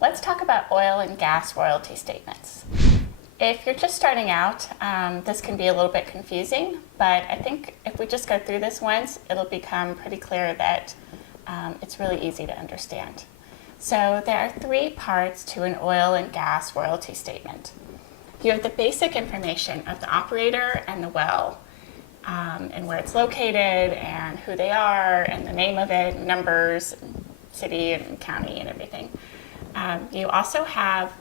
Let's talk about oil and gas royalty statements. If you're just starting out, this can be a little bit confusing, but I think if we just go through this once, it'll become pretty clear that it's really easy to understand. So there are three parts to an oil and gas royalty statement. You have the basic information of the operator and the well, and where it's located, and who they are, and the name of it, numbers, city and county and everything. You also have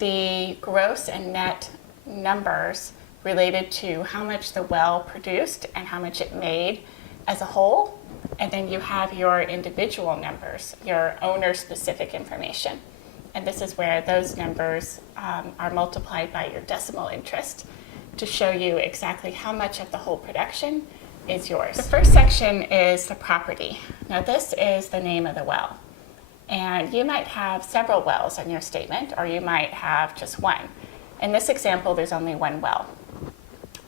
the gross and net numbers related to how much the well produced and how much it made as a whole. And then you have your individual numbers, your owner-specific information. And this is where those numbers are multiplied by your decimal interest to show you exactly how much of the whole production is yours. The first section is the property. Now this is the name of the well. And you might have several wells on your statement, or you might have just one. In this example, there's only one well.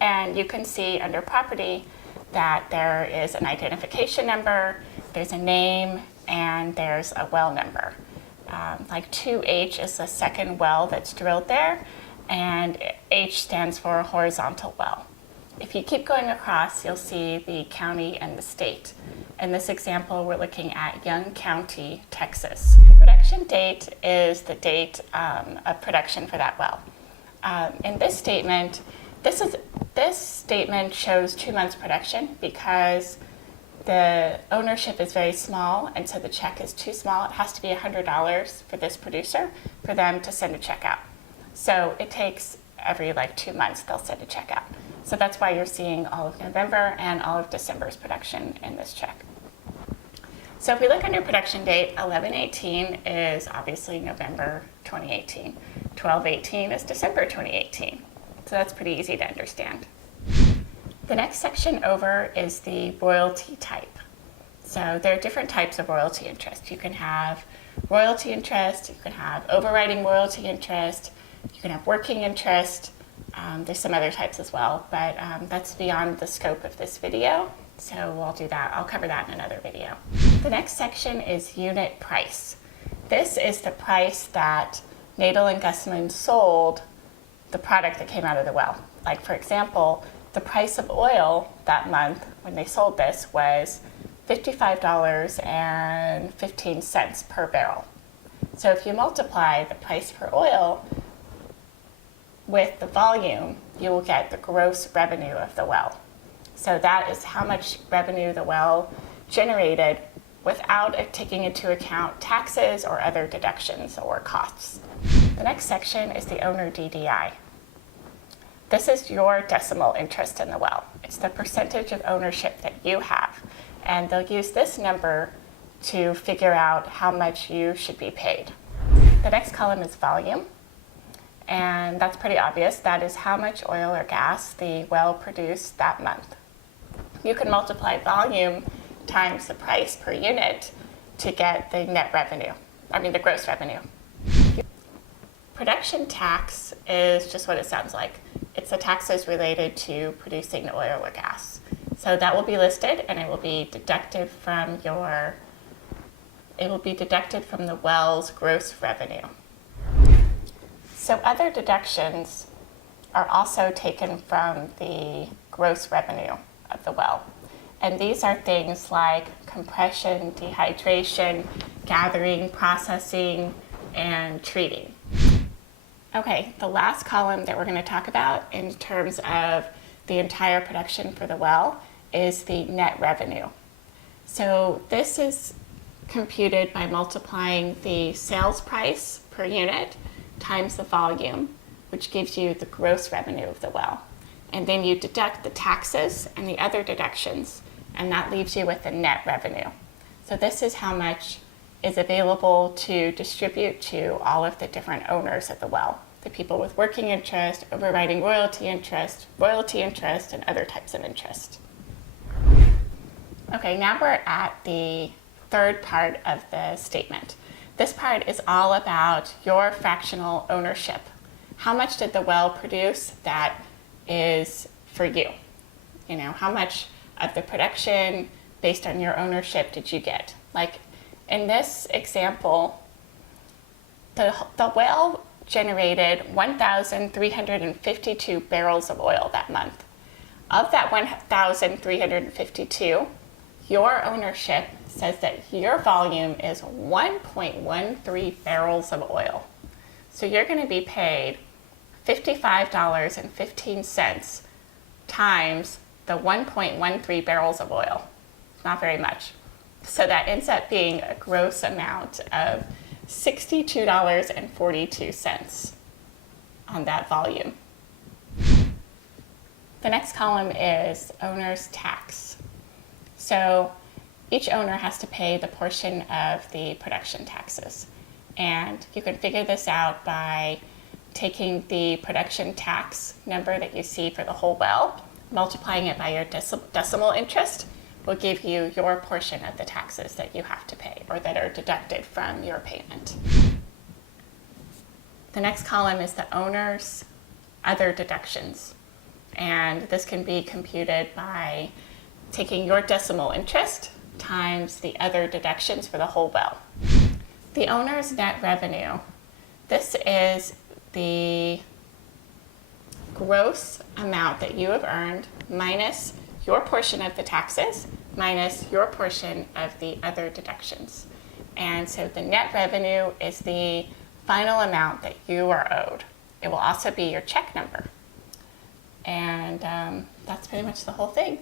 And you can see under property that there is an identification number, there's a name, and there's a well number. Like 2H is the second well that's drilled there, and H stands for horizontal well. If you keep going across, you'll see the county and the state. In this example, we're looking at Young County, Texas. The production date is the date of production for that well. In this statement, this statement shows 2 months production because the ownership is very small, and so the check is too small. It has to be $100 for this producer for them to send a check out. So it takes every 2 months they'll send a check out. So that's why you're seeing all of November and all of December's production in this check. So if we look under production date, 11/18 is obviously November 2018. 12/18 is December 2018. So that's pretty easy to understand. The next section over is the royalty type. So there are different types of royalty interest. You can have royalty interest, you can have overriding royalty interest, you can have working interest. There's some other types as well, but that's beyond the scope of this video. So I'll cover that in another video. The next section is unit price. This is the price that Nadel and Gussman sold the product that came out of the well. Like for example, the price of oil that month when they sold this was $55.15 per barrel. So if you multiply the price for oil with the volume, you will get the gross revenue of the well. So that is how much revenue the well generated without taking into account taxes or other deductions or costs. The next section is the owner DDI. This is your decimal interest in the well. It's the percentage of ownership that you have. And they'll use this number to figure out how much you should be paid. The next column is volume. And that's pretty obvious. That is how much oil or gas the well produced that month. You can multiply volume times the price per unit to get the the gross revenue. Production tax is just what it sounds like. It's the taxes related to producing the oil or gas. So that will be listed, and it will be deducted from the well's gross revenue. So other deductions are also taken from the gross revenue of the well. And these are things like compression, dehydration, gathering, processing, and treating. Okay, the last column that we're going to talk about in terms of the entire production for the well is the net revenue. So this is computed by multiplying the sales price per unit times the volume, which gives you the gross revenue of the well. And then you deduct the taxes and the other deductions, and that leaves you with the net revenue. So this is how much is available to distribute to all of the different owners of the well, the people with working interest, overriding royalty interest, and other types of interest. Okay, now we're at the third part of the statement. This part is all about your fractional ownership. How much did the well produce that is for you? How much of the production based on your ownership did you get? Like in this example, The well generated 1,352 barrels of oil that month. Of that 1,352, your ownership says that your volume is 1.13 barrels of oil. So you're going to be paid $55.15 times the 1.13 barrels of oil. Not very much. So that ends up being a gross amount of $62.42 on that volume. The next column is owner's tax. So each owner has to pay the portion of the production taxes. And you can figure this out by taking the production tax number that you see for the whole well, multiplying it by your decimal interest will give you your portion of the taxes that you have to pay or that are deducted from your payment. The next column is the owner's other deductions. And this can be computed by taking your decimal interest times the other deductions for the whole well. The owner's net revenue, this is the gross amount that you have earned minus your portion of the taxes minus your portion of the other deductions. And so the net revenue is the final amount that you are owed. It will also be your check number. And that's pretty much the whole thing.